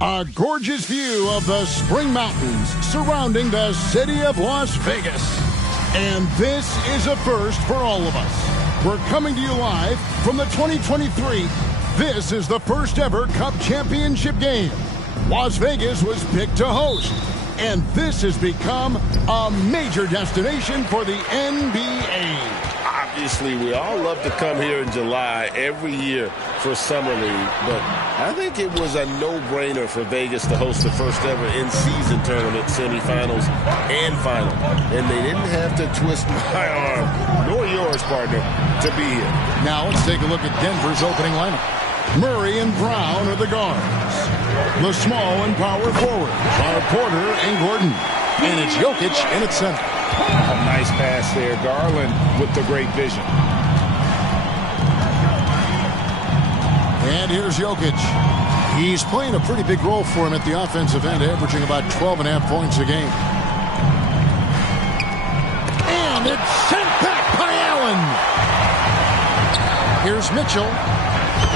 A gorgeous view of the Spring Mountains surrounding the city of Las Vegas. And this is a first for all of us. We're coming to you live from the 2023. This is the first ever Cup Championship game. Las Vegas was picked to host. And this has become a major destination for the NBA. Obviously, we all love to come here in July every year for Summer League, but I think it was a no-brainer for Vegas to host the first ever in-season tournament semifinals and final. And they didn't have to twist my arm, nor yours, partner, to be here. Now let's take a look at Denver's opening lineup. Murray and Brown are the guards. The small and power forwards are Porter and Gordon. And it's Jokic in at center. A nice pass there. Garland with the great vision. And here's Jokic. He's playing a pretty big role for him at the offensive end, averaging about 12.5 points a game. And it's sent back by Allen. Here's Mitchell.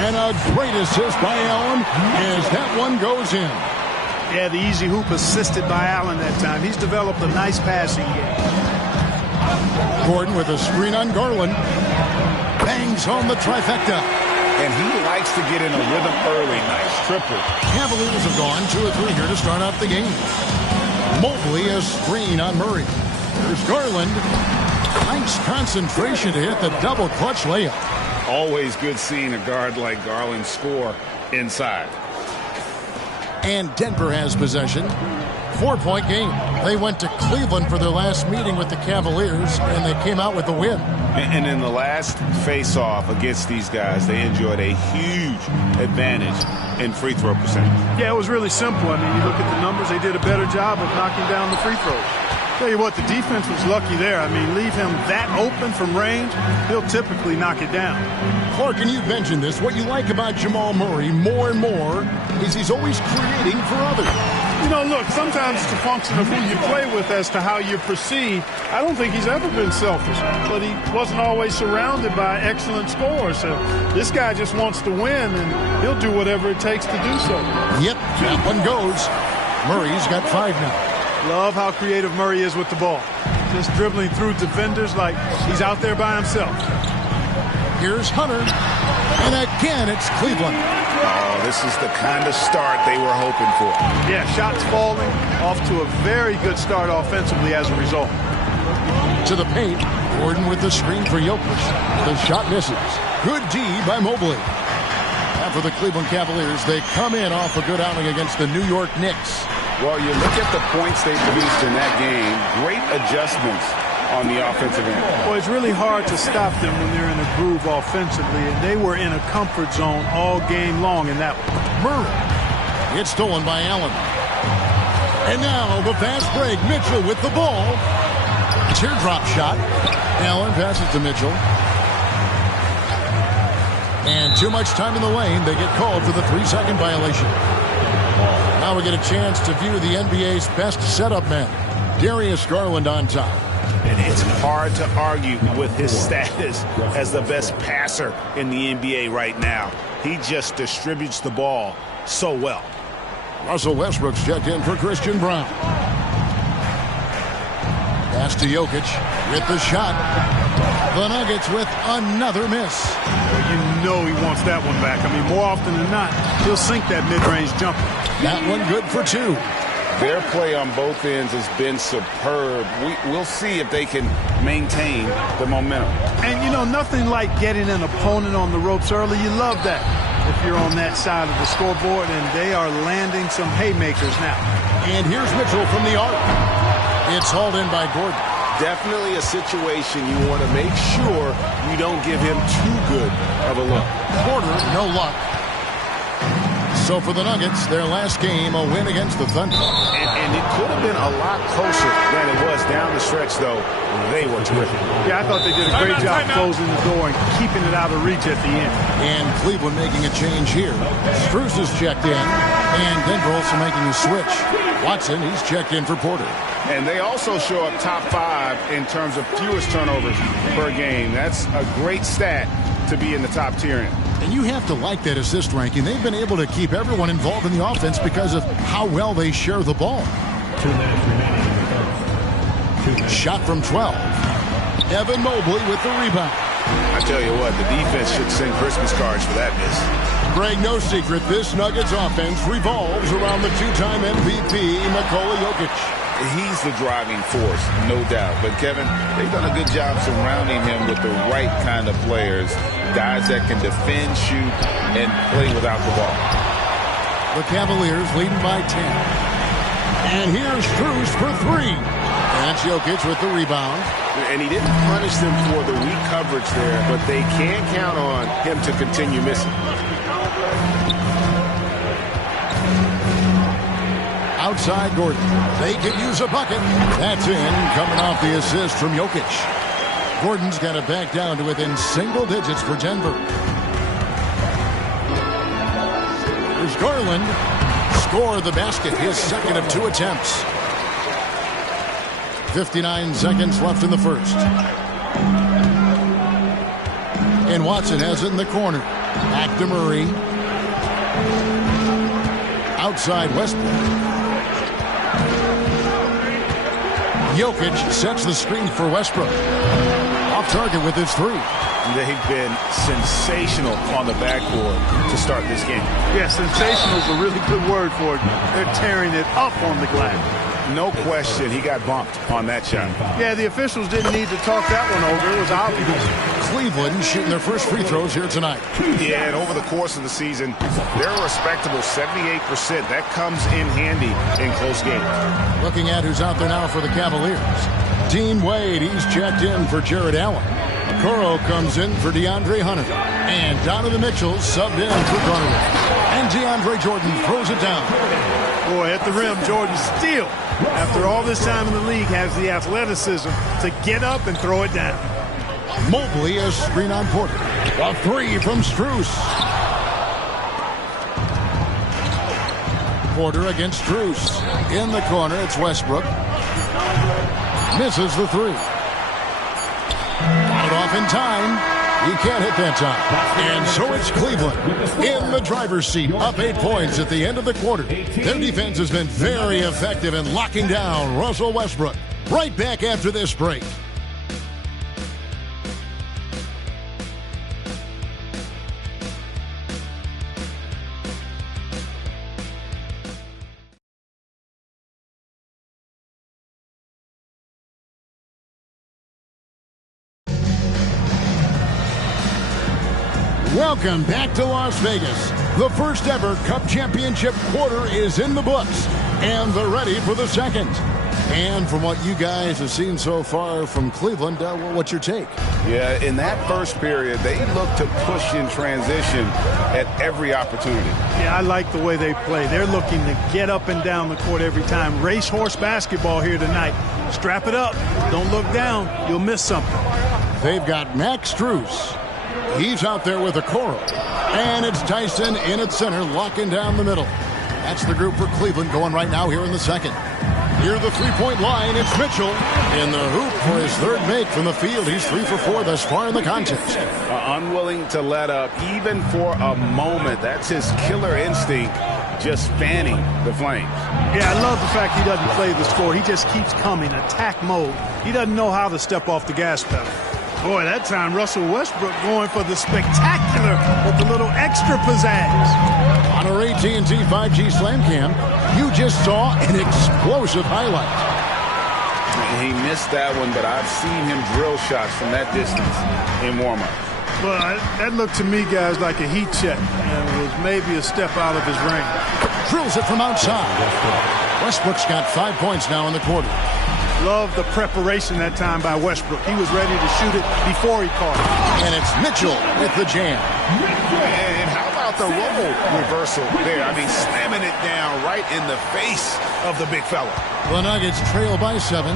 And a great assist by Allen as that one goes in. Yeah, the easy hoop assisted by Allen that time. He's developed a nice passing game. Gordon with a screen on Garland. Bangs home the trifecta. And he likes to get in a rhythm early. Nice triple. Cavaliers have gone 2 or 3 here to start out the game. Mobley a screen on Murray. There's Garland. Nice concentration to hit the double clutch layup. Always good seeing a guard like Garland score inside. And Denver has possession. 4-point game. They went to Cleveland for their last meeting with the Cavaliers, and they came out with the win. And in the last face-off against these guys, they enjoyed a huge advantage in free throw percentage. Yeah, it was really simple. I mean, you look at the numbers, they did a better job of knocking down the free throws. Tell you what, the defense was lucky there. I mean, leave him that open from range, he'll typically knock it down. Clark, and you've mentioned this, what you like about Jamal Murray more and more is he's always creating for others. You know, look, sometimes it's a function of who you play with as to how you proceed. I don't think he's ever been selfish, but he wasn't always surrounded by excellent scorers. So this guy just wants to win, and he'll do whatever it takes to do so. Yep, that one goes. Murray's got 5 now. Love how creative Murray is with the ball. Just dribbling through defenders like he's out there by himself. Here's Hunter. And again, it's Cleveland. Oh, this is the kind of start they were hoping for. Yeah, shots falling, off to a very good start offensively as a result. To the paint. Gordon with the screen for Jokic. The shot misses. Good D by Mobley. After the Cleveland Cavaliers, they come in off a good outing against the New York Knicks. Well, you look at the points they produced in that game. Great adjustments on the offensive end. Well, it's really hard to stop them when they're in a groove offensively, and they were in a comfort zone all game long in that one. Murray. It's stolen by Allen. And now the fast break. Mitchell with the ball. Teardrop shot. Allen passes to Mitchell. And too much time in the lane. They get called for the 3-second violation. Now we get a chance to view the NBA's best setup man. Darius Garland on top. And it's hard to argue with his status as the best passer in the NBA right now. He just distributes the ball so well. Russell Westbrook's checked in for Christian Brown. Pass to Jokic with the shot. The Nuggets with another miss. Well, you know he wants that one back. I mean, more often than not, he'll sink that mid-range jumper. That one good for 2. Their play on both ends has been superb. We'll see if they can maintain the momentum. And, you know, nothing like getting an opponent on the ropes early. You love that if you're on that side of the scoreboard, and they are landing some haymakers now. And here's Mitchell from the arc. It's hauled in by Gordon. Definitely a situation you want to make sure you don't give him too good of a look. Porter, no luck. So for the Nuggets, their last game, a win against the Thunder. And and it could have been a lot closer than it was down the stretch, though. They were terrific. Yeah, I thought they did a great job closing the door and keeping it out of reach at the end. And Cleveland making a change here. Strus is checked in, and Denver also making a switch. Watson, he's checked in for Porter. And they also show up top 5 in terms of fewest turnovers per game. That's a great stat to be in the top tier in. And you have to like that assist ranking. They've been able to keep everyone involved in the offense because of how well they share the ball. Shot from 12. Evan Mobley with the rebound. I tell you what, the defense should send Christmas cards for that miss. Greg, no secret, this Nuggets offense revolves around the two-time MVP, Nikola Jokic. He's the driving force, no doubt. But, Kevin, they've done a good job surrounding him with the right kind of players, guys that can defend, shoot, and play without the ball. The Cavaliers leading by 10. And here's Strus for 3. And it's Jokic with the rebound. And he didn't punish them for the weak coverage there, but they can count on him to continue missing. Outside Gordon. They could use a bucket. That's in, coming off the assist from Jokic. Gordon's got it back down to within single digits for Denver. Here's Garland. Score the basket, his second of 2 attempts. 59 seconds left in the first. And Watson has it in the corner. Back to Murray. Outside Westbrook. Jokic sets the screen for Westbrook. Off target with his 3. They've been sensational on the backboard to start this game. Yeah, sensational is a really good word for it. They're tearing it up on the glass. No question he got bumped on that shot. Yeah, the officials didn't need to talk that one over. It was obvious. Cleveland shooting their first free throws here tonight. Yeah, and over the course of the season, they're a respectable 78%. That comes in handy in close games. Looking at who's out there now for the Cavaliers. Dean Wade, he's checked in for Jared Allen. Okoro comes in for DeAndre Hunter. And Donovan Mitchell subbed in for Garland. And DeAndre Jordan throws it down. Boy, at the rim, Jordan still, after all this time in the league, has the athleticism to get up and throw it down. Mobley, a screen on Porter. A 3 from Strus. Porter against Strus. In the corner, it's Westbrook. Misses the 3. Got it off in time. He can't hit that time. And so it's Cleveland in the driver's seat, up 8 points at the end of the quarter. Their defense has been very effective in locking down Russell Westbrook. Right back after this break. Welcome back to Las Vegas. The first ever Cup Championship quarter is in the books, and they're ready for the second. And from what you guys have seen so far from Cleveland, what's your take? Yeah, in that first period, they look to push in transition at every opportunity. Yeah, I like the way they play. They're looking to get up and down the court every time. Racehorse basketball here tonight. Strap it up. Don't look down. You'll miss something. They've got Max Strus. He's out there with Okoro. And it's Tyson in at center, locking down the middle. That's the group for Cleveland going right now here in the second. Near the three-point line, it's Mitchell in the hoop for his third make from the field. He's 3 for 4 thus far in the contest. Unwilling to let up even for a moment. That's his killer instinct, just fanning the flames. Yeah, I love the fact he doesn't play the score. He just keeps coming, attack mode. He doesn't know how to step off the gas pedal. Boy, that time Russell Westbrook going for the spectacular with a little extra pizzazz. On our AT&T 5G Slam Cam, you just saw an explosive highlight. He missed that one, but I've seen him drill shots from that distance in warm-up. Well, that looked to me, guys, like a heat check. And it was maybe a step out of his range. Drills it from outside. Westbrook's got 5 points now in the quarter. Love the preparation that time by Westbrook. He was ready to shoot it before he caught it. And it's Mitchell with the jam. And how about about the role reversal there? I mean, slamming it down right in the face of the big fella. The Nuggets trail by 7.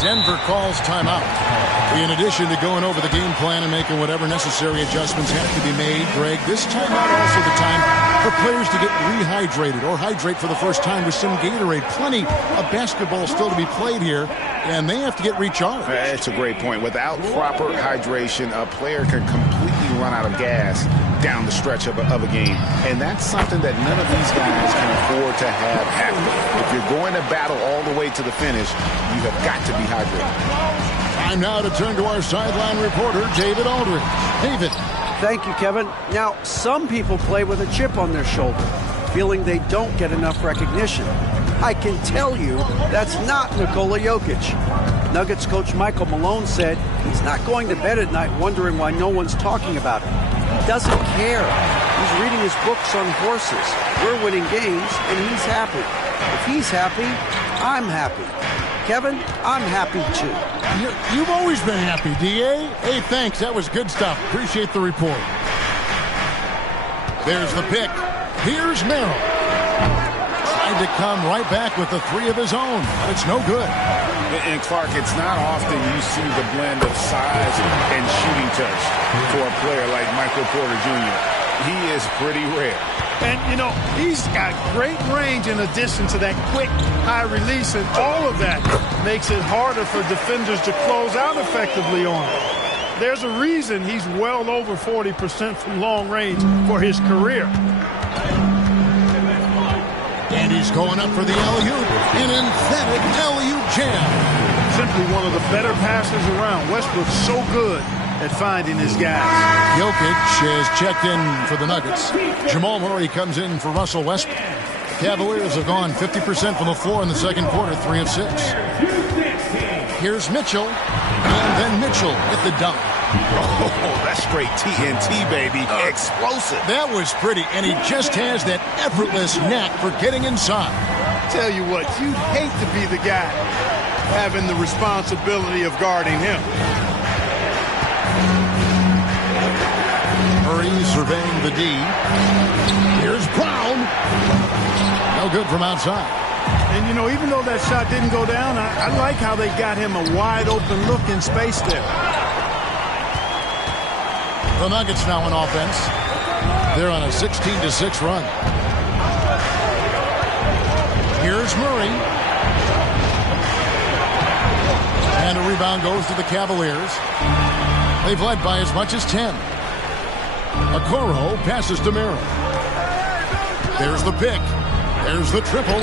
Denver calls timeout. In addition to going over the game plan and making whatever necessary adjustments have to be made, Greg, this timeout also the time for players to get rehydrated or hydrate for the first time with some Gatorade. Plenty of basketball still to be played here, and they have to get recharged. That's a great point. Without proper hydration, a player can completely run out of gas down the stretch of a game. And that's something that none of these guys can afford to have happen. If you're going to battle all the way to the finish, you have got to be hydrated. Time now to turn to our sideline reporter, David Aldridge. David. Thank you, Kevin. Now, some people play with a chip on their shoulder, feeling they don't get enough recognition. I can tell you that's not Nikola Jokic. Nuggets coach Michael Malone said he's not going to bed at night wondering why no one's talking about him. He doesn't care. He's reading his books on horses. We're winning games, and he's happy. If he's happy, I'm happy. Kevin, I'm happy too. You've always been happy, D.A. Hey, thanks. That was good stuff. Appreciate the report. There's the pick. Here's Merrill. Tried to come right back with the 3 of his own, but it's no good. And Clark, it's not often you see the blend of size and shooting touch for a player like Michael Porter Jr. He is pretty rare. And, you know, he's got great range in addition to that quick, high release, and all of that makes it harder for defenders to close out effectively on him. There's a reason he's well over 40% from long range for his career. And he's going up for the alley-oop. An emphatic alley-oop jam. Simply one of the better passers around. Westbrook's so good at finding his guys. Jokic has checked in for the Nuggets. Jamal Murray comes in for Russell Westbrook. Cavaliers have gone 50% from the floor in the second quarter, 3 of 6. Here's Mitchell, and then Mitchell with the dunk. Oh, that's straight TNT, baby. Explosive. That was pretty, and he just has that effortless knack for getting inside. Tell you what, you'd hate to be the guy having the responsibility of guarding him. Murray surveying the D. Here's Brown. No good from outside. And, you know, even though that shot didn't go down, I like how they got him a wide-open look in space there. The Nuggets now on offense. They're on a 16-6 run. Here's Murray. And a rebound goes to the Cavaliers. They've led by as much as 10. Okoro passes to Merrill. There's the pick. There's the triple.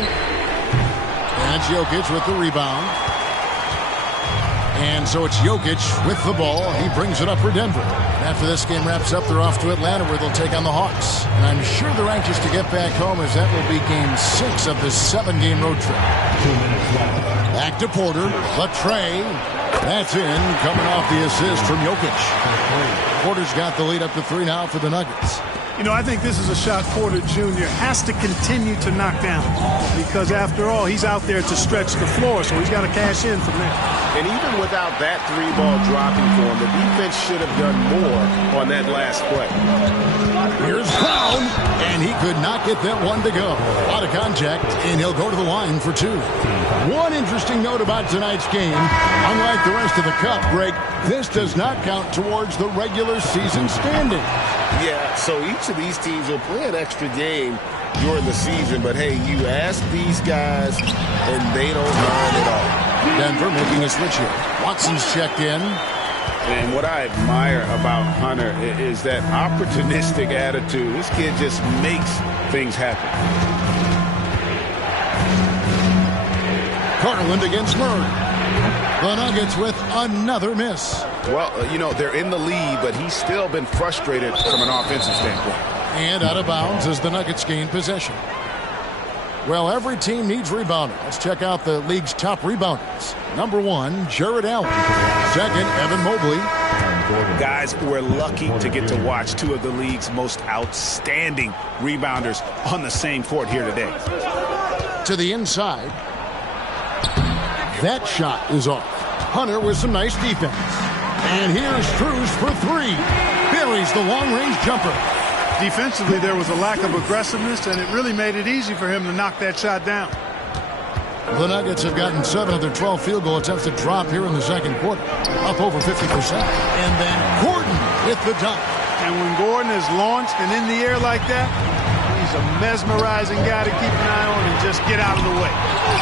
And Jokic with the rebound. And so it's Jokic with the ball. He brings it up for Denver. After this game wraps up, they're off to Atlanta where they'll take on the Hawks. And I'm sure they're anxious to get back home as that will be game 6 of this 7-game road trip. Back to Porter. Latrey. That's in, coming off the assist from Jokic. Porter's got the lead up to 3 now for the Nuggets. You know, I think this is a shot Porter Jr. has to continue to knock down because, after all, he's out there to stretch the floor, so he's got to cash in from there. And even without that 3-ball dropping for him, the defense should have done more on that last play. Here's Brown, and he could not get that one to go. A lot of contact, and he'll go to the line for 2. One interesting note about tonight's game, unlike the rest of the Cup, Greg, this does not count towards the regular season standing. Yeah, so each of these teams will play an extra game during the season, but hey, you ask these guys, and they don't mind at all. Denver making a switch here. Watson's checked in. And what I admire about Hunter is that opportunistic attitude. This kid just makes things happen. Garland against Murray. The Nuggets with another miss. Well, you know, they're in the lead, but he's still been frustrated from an offensive standpoint. And out of bounds as the Nuggets gain possession. Well, every team needs rebounding. Let's check out the league's top rebounders. Number 1, Jared Allen. Second, Evan Mobley. Guys, we're lucky to get to watch 2 of the league's most outstanding rebounders on the same court here today. To the inside. That shot is off. Hunter with some nice defense. And here's Strus for three. Buries the long-range jumper. Defensively, there was a lack of aggressiveness, and it really made it easy for him to knock that shot down. The Nuggets have gotten 7 of their 12 field goal attempts to drop here in the second quarter, up over 50%. And then Gordon with the dunk. And when Gordon is launched and in the air like that, he's a mesmerizing guy to keep an eye on and just get out of the way.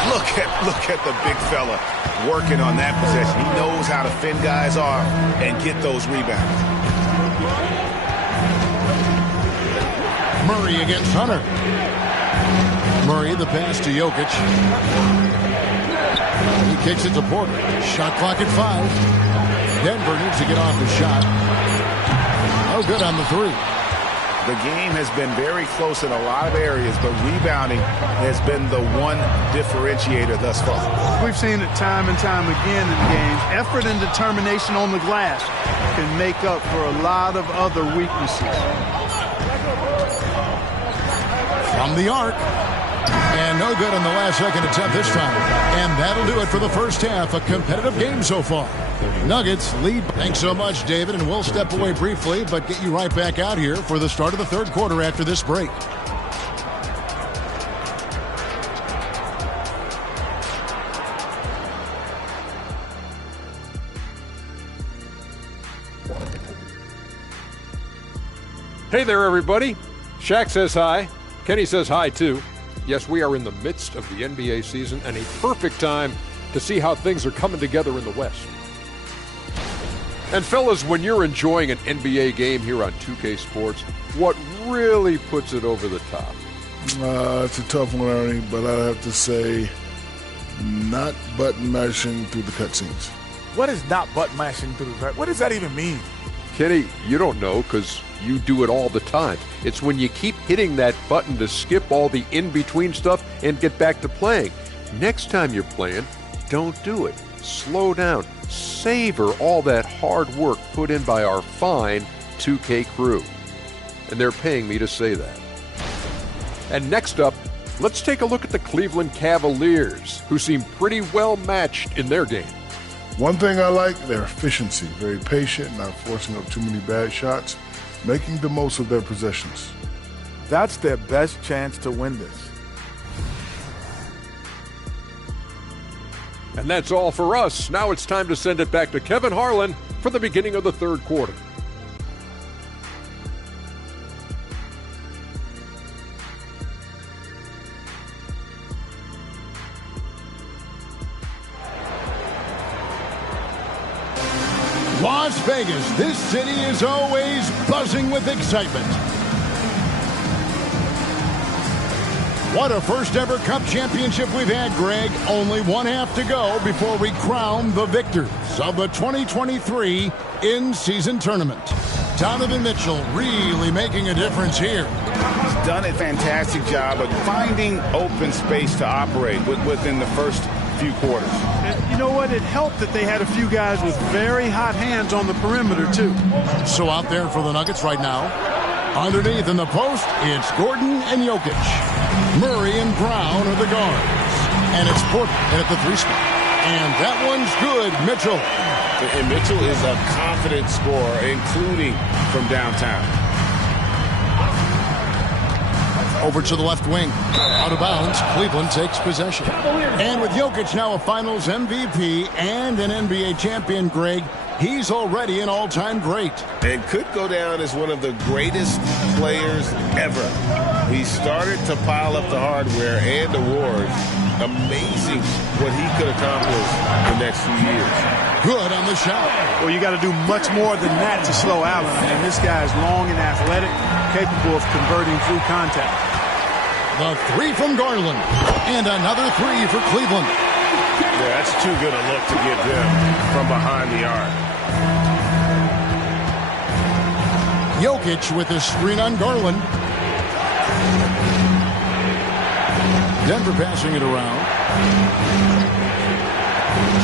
Look at the big fella working on that possession. He knows how to fend guys off and get those rebounds. Murray against Hunter. Murray, the pass to Jokic. He kicks it to Porter. Shot clock at 5. Denver needs to get off the shot. No good on the three. The game has been very close in a lot of areas, but rebounding has been the one differentiator thus far. We've seen it time and time again in games. Effort and determination on the glass can make up for a lot of other weaknesses. From the arc. And no good on the last second attempt this time. And that'll do it for the first half. A competitive game so far. Nuggets lead. Thanks so much, David. And we'll step away briefly, but get you right back out here for the start of the third quarter after this break. Hey there, everybody. Shaq says hi. Kenny says hi, too. Yes, we are in the midst of the NBA season and a perfect time to see how things are coming together in the West. And fellas, when you're enjoying an NBA game here on 2K Sports, what really puts it over the top? It's a tough one, Ernie, but I have to say not button mashing through the cutscenes. What is not button mashing through the What does that even mean? Kenny, you don't know because you do it all the time. It's when you keep hitting that button to skip all the in-between stuff and get back to playing. Next time you're playing, don't do it. Slow down. Savor all that hard work put in by our fine 2K crew. And they're paying me to say that. And next up, let's take a look at the Cleveland Cavaliers, who seem pretty well matched in their game. One thing I like, their efficiency. Very patient, not forcing up too many bad shots, making the most of their possessions. That's their best chance to win this. And that's all for us. Now it's time to send it back to Kevin Harlan for the beginning of the third quarter. Las Vegas, this city is always buzzing with excitement. What a first ever Cup championship we've had, Greg. Only one half to go before we crown the victors of the 2023 in-season tournament. Donovan Mitchell really making a difference here. He's done a fantastic job of finding open space to operate within the first few quarters. And you know what? It helped that they had a few guys with very hot hands on the perimeter, too. So out there for the Nuggets right now, underneath in the post, it's Gordon and Jokic. Murray and Brown are the guards. And it's Porter at the 3 spot. And that one's good, Mitchell. And Mitchell is a confident scorer, including from downtown. Over to the left wing. Out of bounds, Cleveland takes possession. And with Jokic now a Finals MVP and an NBA champion, Greg, he's already an all-time great. And could go down as one of the greatest players ever. He started to pile up the hardware and awards. Amazing what he could accomplish the next few years. Good on the shot. Well, you got to do much more than that to slow Allen. And this guy is long and athletic, capable of converting through contact. The 3 from Garland. And another 3 for Cleveland. Yeah, that's too good a look to get them from behind the arc. Jokic with his screen on Garland. Denver passing it around.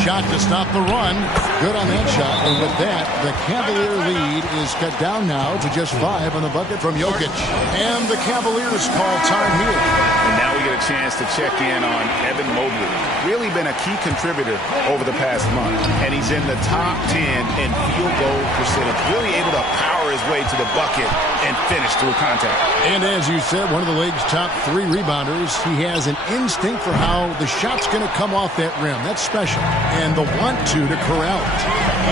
Shot to stop the run. Good on that shot. And with that, the Cavalier lead is cut down now to just 5 on the bucket from Jokic. And the Cavaliers call time here. And now we get a chance to check in on Evan Mobley. Really been a key contributor over the past month, and he's in the top 10 in field goal percentage. Really able to power his way to the bucket and finish through contact. And as you said, one of the league's top 3 rebounders. He has an instinct for how the shot's going to come off that rim. That's special. And the want-to corral it.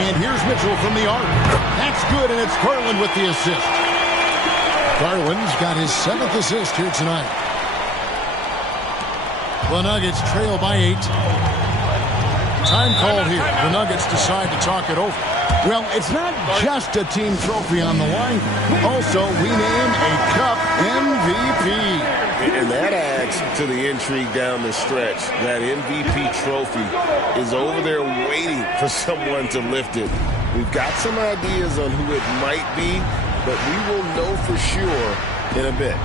And here's Mitchell from the arc. That's good, and it's Garland with the assist. Garland's got his 7th assist here tonight. The Nuggets trail by 8. Time called here. The Nuggets decide to talk it over. Well, it's not just a team trophy on the line. Also, we name a Cup MVP. And that adds to the intrigue down the stretch. That MVP trophy is over there waiting for someone to lift it. We've got some ideas on who it might be, but we will know for sure in a bit.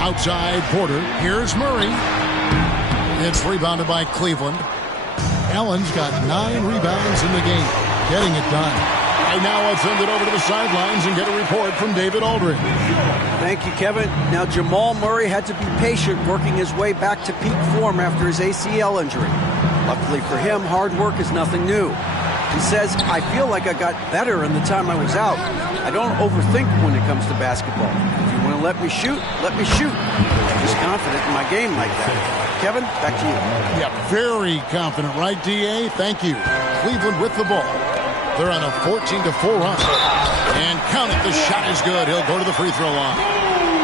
Outside Porter. Here's Murray. It's rebounded by Cleveland. Allen's got 9 rebounds in the game. Getting it done. And now let's send it over to the sidelines and get a report from David Aldridge. Thank you, Kevin. Now, Jamal Murray had to be patient working his way back to peak form after his ACL injury. Luckily for him, hard work is nothing new. He says, I feel like I got better in the time I was out. I don't overthink when it comes to basketball. If you want to let me shoot, let me shoot. I'm just confident in my game like that. Kevin, back to you. Yeah, very confident, right, D.A.? Thank you. Cleveland with the ball. They're on a 14-4 run. And count it, the shot is good. He'll go to the free throw line.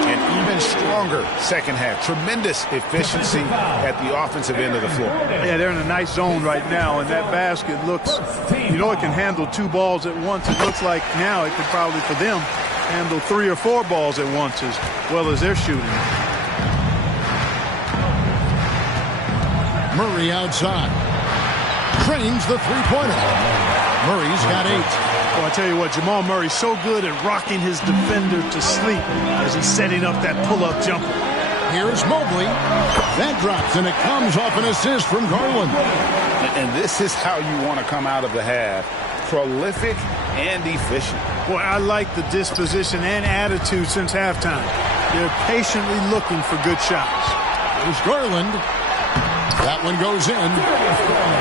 An even stronger second half. Tremendous efficiency at the offensive end of the floor. Yeah, they're in a nice zone right now, and that basket looks, you know, it can handle 2 balls at once. It looks like now it could probably, for them, handle 3 or 4 balls at once as well as they're shooting. Murray outside. Trains the three-pointer. Murray's got 8. Well, I tell you what, Jamal Murray's so good at rocking his defender to sleep as he's setting up that pull-up jumper. Here's Mobley. That drops, and it comes off an assist from Garland. And this is how you want to come out of the half. Prolific and efficient. Boy, I like the disposition and attitude since halftime. They're patiently looking for good shots. Here's Garland. That one goes in.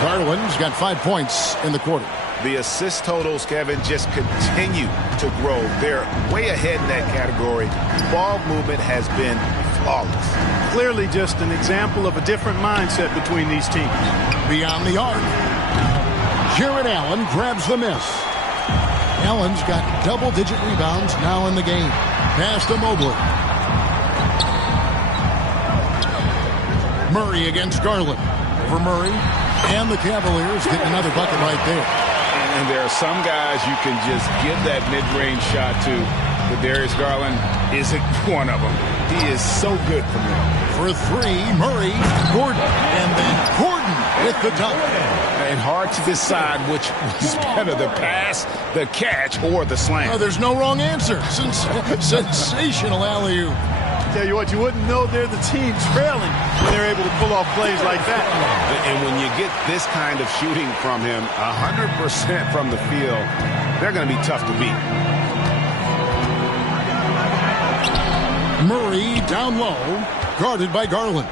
Garland's got 5 points in the quarter. The assist totals, Kevin, just continue to grow. They're way ahead in that category. Ball movement has been flawless. Clearly just an example of a different mindset between these teams. Beyond the arc. Jared Allen grabs the miss. Allen's got double-digit rebounds now in the game. Pass to Mobley. Murray against Garland. For Murray and the Cavaliers getting another bucket right there. And there are some guys you can just give that mid-range shot to, but Darius Garland isn't one of them. He is so good for them. For 3, Murray, Gordon, and then Gordon with the dunk. And hard to decide which was better, the pass, the catch, or the slam. Oh, there's no wrong answer. Sensational alley-oop. Tell you what, you wouldn't know they're the team trailing when they're able to pull off plays like that. And when you get this kind of shooting from him, 100% from the field, they're going to be tough to beat. Murray down low, guarded by Garland.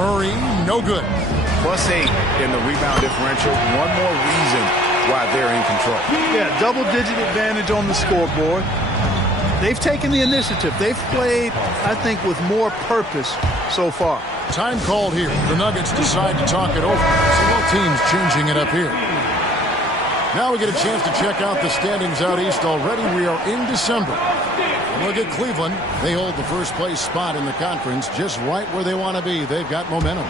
Murray, no good. +8 in the rebound differential. One more reason why they're in control. Yeah, double-digit advantage on the scoreboard. They've taken the initiative. They've played, I think, with more purpose so far. Time called here. The Nuggets decide to talk it over. So both teams changing it up here. Now we get a chance to check out the standings out east already. We are in December. Look at Cleveland. They hold the first place spot in the conference just right where they want to be. They've got momentum.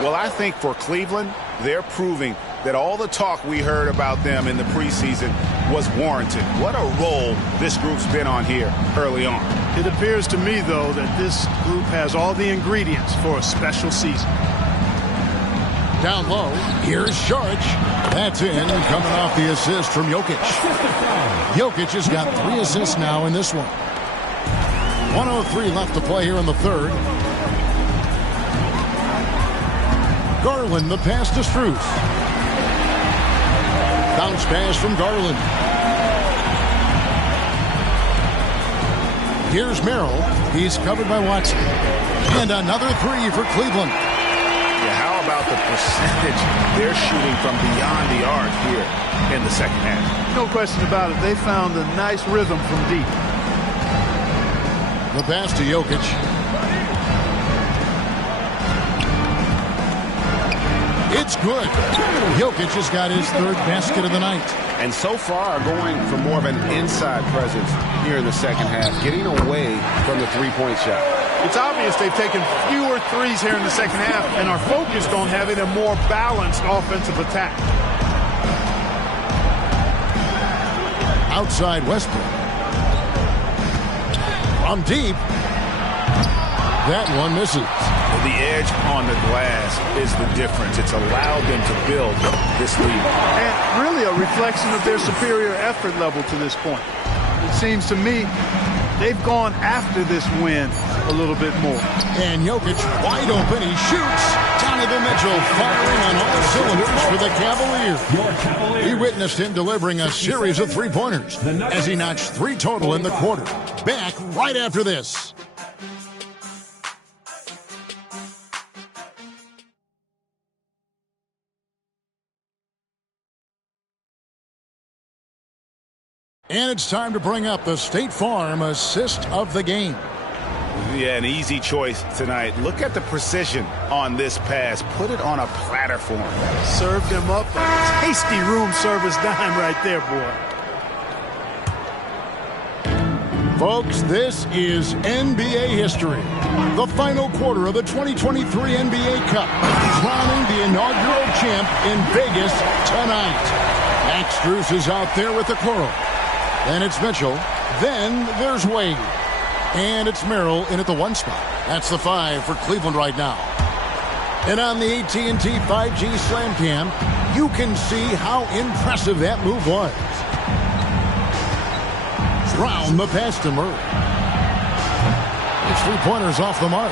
Well, I think for Cleveland, they're proving that all the talk we heard about them in the preseason was warranted. What a role this group's been on here early on. It appears to me, though, that this group has all the ingredients for a special season. Down low, here's Saric. That's in, coming off the assist from Jokic. Jokic has got 3 assists now in this one. 1:03 left to play here in the third. Garland, the pass to Strus. Bounce pass from Garland. Here's Merrill. He's covered by Watson. And another three for Cleveland. Yeah, how about the percentage they're shooting from beyond the arc here in the second half? No question about it. They found a nice rhythm from deep. The pass to Jokic. It's good. Jokic has got his third basket of the night. And so far going for more of an inside presence here in the second half, getting away from the three-point shot. It's obvious they've taken fewer threes here in the second half and are focused on having a more balanced offensive attack. Outside Westbrook. From deep. That one misses. The edge on the glass is the difference. It's allowed them to build this lead. And really a reflection of their superior effort level to this point. It seems to me they've gone after this win a little bit more. And Jokic wide open. He shoots. Donovan Mitchell firing on all cylinders for the Cavaliers. He witnessed him delivering a series of three-pointers as he notched 3 total in the quarter. Back right after this. And it's time to bring up the State Farm assist of the game. Yeah, an easy choice tonight. Look at the precision on this pass. Put it on a platter for him. Served him up a tasty room service dime right there, boy. Folks, this is NBA history. The final quarter of the 2023 NBA Cup, crowning the inaugural champ in Vegas tonight. Max Strus is out there with the coral. Then it's Mitchell. Then there's Wade. And it's Merrill in at the 1 spot. That's the 5 for Cleveland right now. And on the AT&T 5G Slam Cam, you can see how impressive that move was. Brown the pass to Murray. It's 3-pointers off the mark.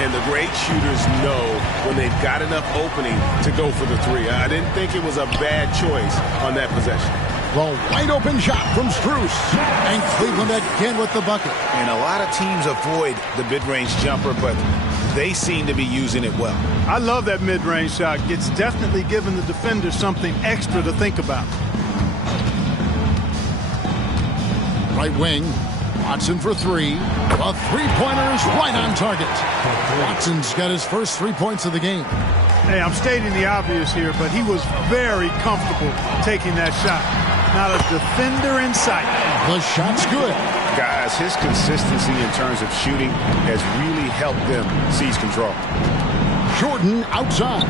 And the great shooters know when they've got enough opening to go for the 3. I didn't think it was a bad choice on that possession. The wide open shot from Strus. And Cleveland again with the bucket. And a lot of teams avoid the mid-range jumper, but they seem to be using it well. I love that mid-range shot. It's definitely given the defender something extra to think about. Right wing. Watson for 3. A 3-pointer is right on target. Watson's got his first 3 points of the game. Hey, I'm stating the obvious here, but he was very comfortable taking that shot. Not a defender in sight. The shot's good. Guys, his consistency in terms of shooting has really helped them seize control. Jordan outside.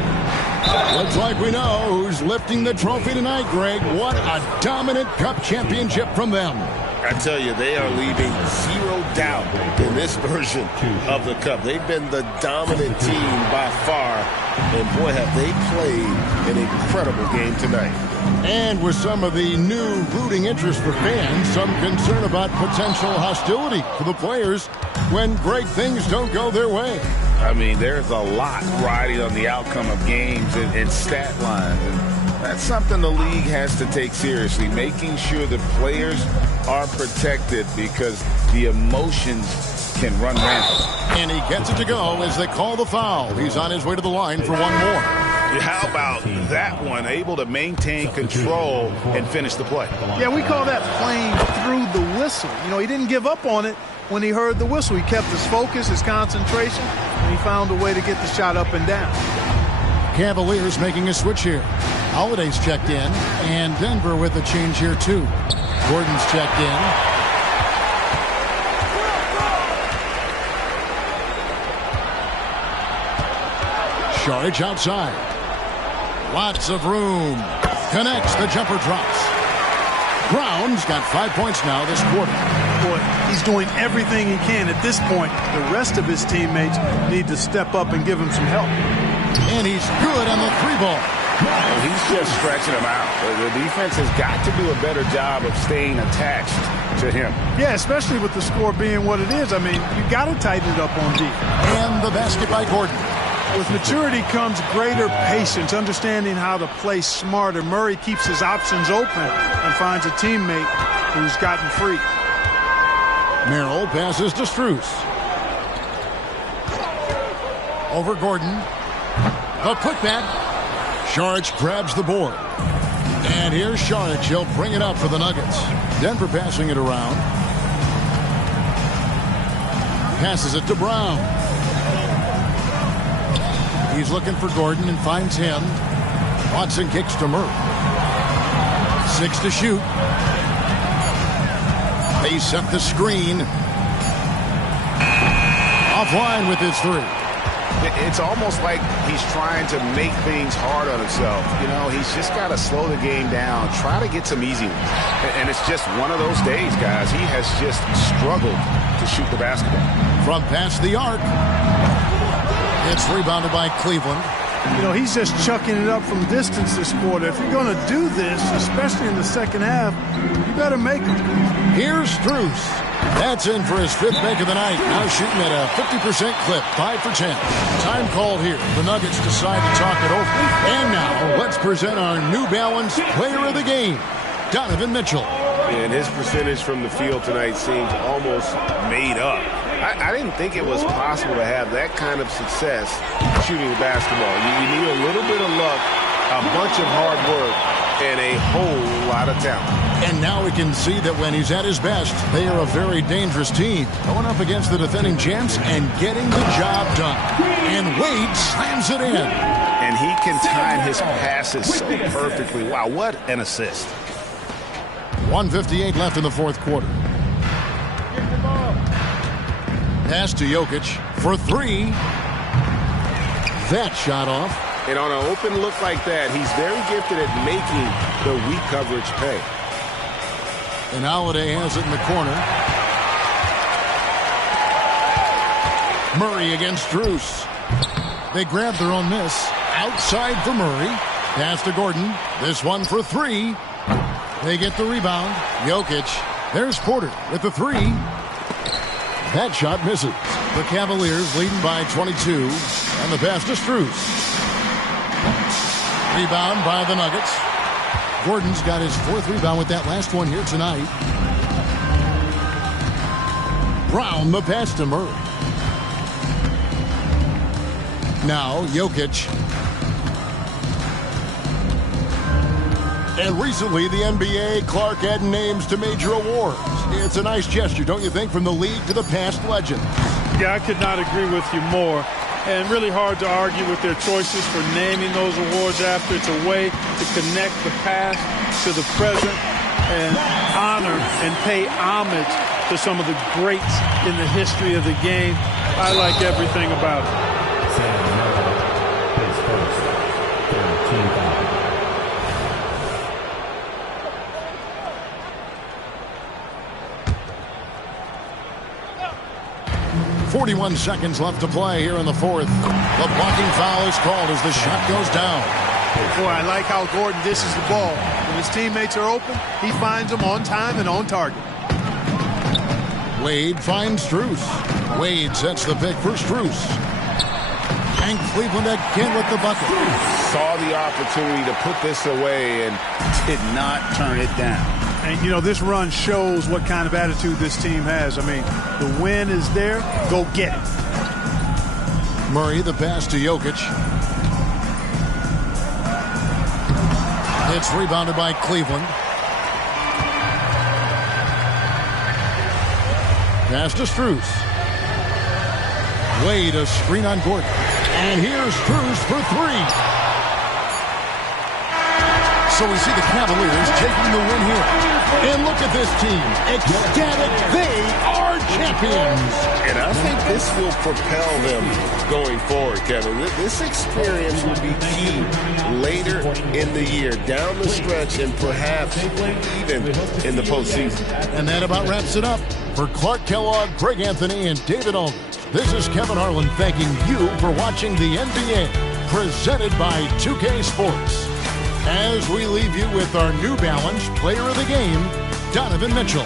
Looks like we know who's lifting the trophy tonight, Greg. What a dominant Cup championship from them. I tell you, they are leaving zero doubt in this version of the Cup. They've been the dominant team by far. And boy, have they played an incredible game tonight. And with some of the new rooting interest for fans, some concern about potential hostility for the players when great things don't go their way. I mean, there's a lot riding on the outcome of games and stat lines. And that's something the league has to take seriously, making sure the players are protected because the emotions can run rampant. And he gets it to go as they call the foul. He's on his way to the line for one more. How about that one? Able to maintain control and finish the play. Yeah, we call that playing through the whistle. You know, he didn't give up on it when he heard the whistle. He kept his focus, his concentration, and he found a way to get the shot up and down. Cavaliers making a switch here. Holiday's checked in, and Denver with a change here too. Gordon's checked in. Saric outside. Lots of room. Connects. The jumper drops. Brown's got 5 points now this quarter. Boy, he's doing everything he can at this point. The rest of his teammates need to step up and give him some help. And he's good on the 3-ball. He's just stretching him out. The defense has got to do a better job of staying attached to him. Yeah, especially with the score being what it is. I mean, you got to tighten it up on defense. And the basket by Gordon. With maturity comes greater patience, understanding how to play smarter. Murray keeps his options open and finds a teammate who's gotten free. Merrill passes to Strus. Over Gordon. A putback. Saric grabs the board. And here's Saric. He'll bring it up for the Nuggets. Denver passing it around. Passes it to Brown. He's looking for Gordon and finds him. Watson kicks to Murray. 6 to shoot. They set the screen. Offline with his 3. It's almost like he's trying to make things hard on himself. You know, he's just got to slow the game down, try to get some easy ones. And it's just one of those days, guys. He has just struggled to shoot the basketball. From past the arc. It's rebounded by Cleveland. You know, he's just chucking it up from distance this quarter. If you're going to do this, especially in the second half, you better make it. Here's Strus. That's in for his 5th make of the night. Now shooting at a 50% clip, 5 for 10. Time called here. The Nuggets decide to talk it over. And now let's present our New Balance Player of the Game, Donovan Mitchell. And his percentage from the field tonight seems almost made up. I didn't think it was possible to have that kind of success shooting the basketball. You need a little bit of luck, a bunch of hard work, and a whole lot of talent. And now we can see that when he's at his best, they are a very dangerous team. Going up against the defending champs and getting the job done. And Wade slams it in. And he can time his passes so perfectly. Wow, what an assist. 1:58 left in the 4th quarter. Pass to Jokic for 3. That shot off. And on an open look like that, he's very gifted at making the weak coverage pay. And Holiday has it in the corner. Murray against Strus. They grab their own miss. Outside for Murray. Pass to Gordon. This one for 3. They get the rebound. Jokic. There's Porter with the 3. That shot misses. The Cavaliers leading by 22. And the pass to Strus. Rebound by the Nuggets. Gordon's got his 4th rebound with that last one here tonight. Brown the pass to Murray. Now Jokic. And recently the NBA, Clark adding names to major awards. It's a nice gesture, don't you think, from the league to the past legends? Yeah, I could not agree with you more. And really hard to argue with their choices for naming those awards after. It's a way to connect the past to the present and honor and pay homage to some of the greats in the history of the game. I like everything about it. 41 seconds left to play here in the 4th. The blocking foul is called as the shot goes down. Boy, I like how Gordon dishes the ball. When his teammates are open, he finds them on time and on target. Wade finds Strus. Wade sets the pick for Strus. And Cleveland again with the bucket. Saw the opportunity to put this away and did not turn it down. And, you know, this run shows what kind of attitude this team has. I mean, the win is there. Go get it. Murray, the pass to Jokic. It's rebounded by Cleveland. Pass to Strus. Wade, a screen on Gordon. And here's Strus for 3. So we see the Cavaliers taking the win here. And look at this team. Ecstatic. They are champions. And I think this will propel them going forward, Kevin. This experience will be key later in the year, down the stretch, and perhaps even in the postseason. And that about wraps it up. For Clark Kellogg, Greg Anthony, and David Aldridge, this is Kevin Harlan thanking you for watching the NBA, presented by 2K Sports. As we leave you with our New Balance Player of the Game, Donovan Mitchell.